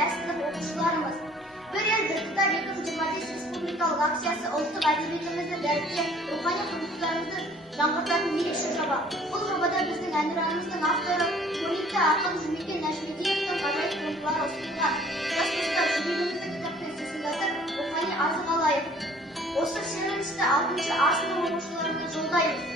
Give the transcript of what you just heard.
әсілі оқушыларымыз. Bir ел bir tutar 2025 республикалық акциясы ұлттық әдебиетімізді дәріптеп, рухани құндылықтарымызды жаңғыртатын ерекше жоба. Бұл жобада біздің әнұранымыздың авторы көрнекті ақын Жұмекен Нәжімедиевтің ғажайып туындылары ұсынылған. Жас достар, жүрегімізді кітаппен сусындатып, рухани азық алайық. Осы челленджді 6-шы А сынып оқушыларына жолдаймыз.